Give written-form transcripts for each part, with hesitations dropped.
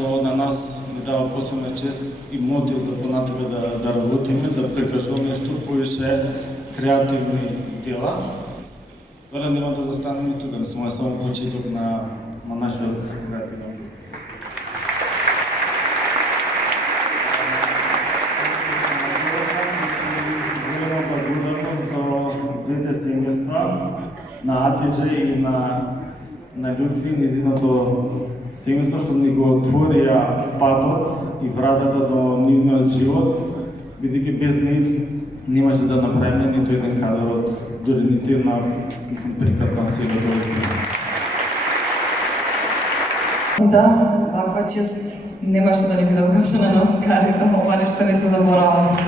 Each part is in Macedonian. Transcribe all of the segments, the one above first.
што на нас ни дава посебна чест и мотив за понатаму да работиме, да прикажуваме што повише креативни дела. Верам нема да застанеме тука, мислам е само почеток на нашиот креативен процес. Благодарност до двете семејства, на Атиџе и на Лютви, низиното семејство што ни го отворија патот и вратата до нивниот живот, бидејќи без нив немаше да направиме ниту еден кадар од дури нити една приказ на целиот филм. Да, ваква чест немаше да ни биде укажана на Оскарите, но ова нешто не се заборава.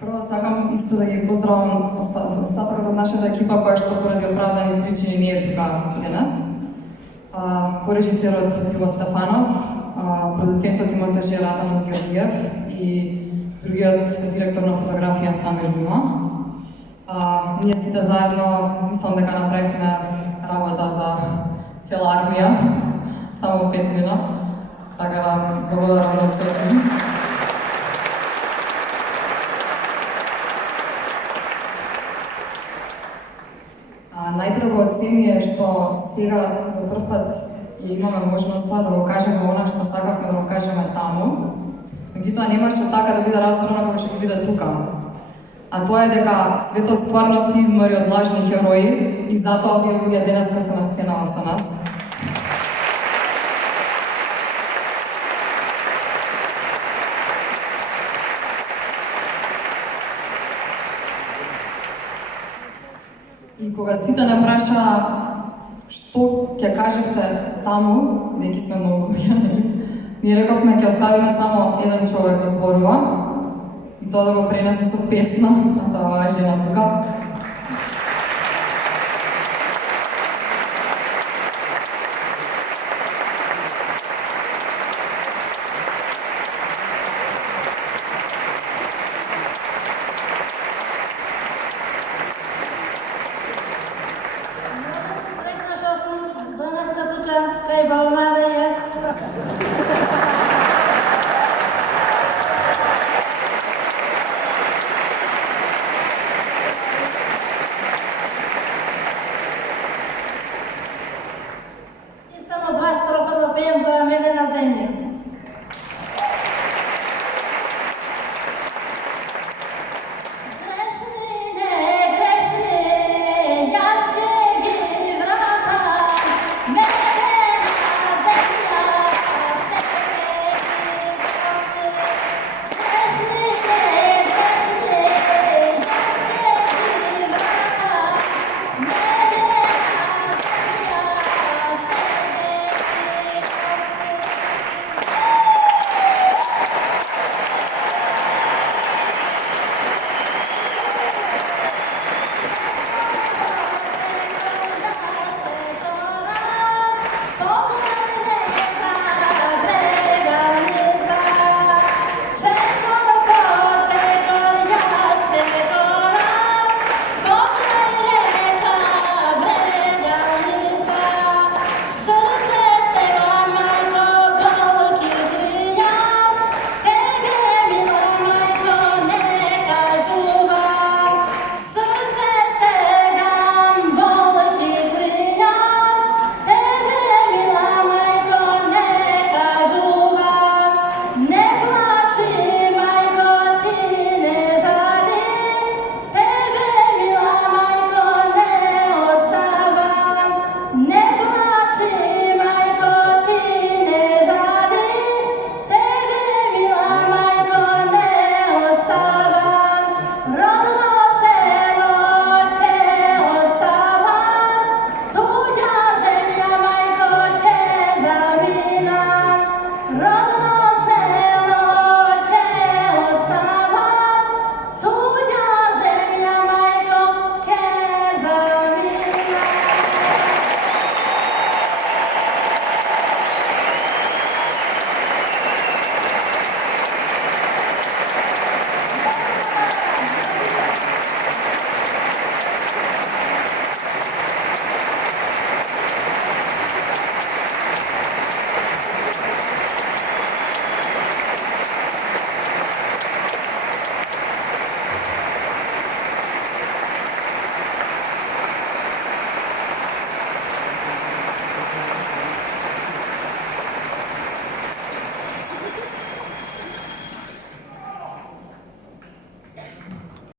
Прво сакам исто да ги поздравам остатокот од нашата екипа која што поради оправдани причини не е тука денес. Порежисерот Љубо Стефанов, продуцентот и монтажер Атанас Георгиев и другиот директор на фотографија Самир Гума. Ние сите заедно мислам дека направивме работа за цела армија, само 5 дена. Така да благодарам на целото. Најдраго од се ми е што сега за прв пат имаме можноста да го кажеме она што сакавме да го кажеме таму. Меѓутоа немаше така да биде разборно како што ќе биде тука. А тоа е дека светот стварно се измори од лажни херои и затоа овие луѓе денеска се на сценава со нас. И кога сите не праша што ќе кажете таму, бидејќи сме многу луѓе, ние рековме ќе оставиме само еден човек да зборува и тоа да го пренесе со песна на таа жена тука.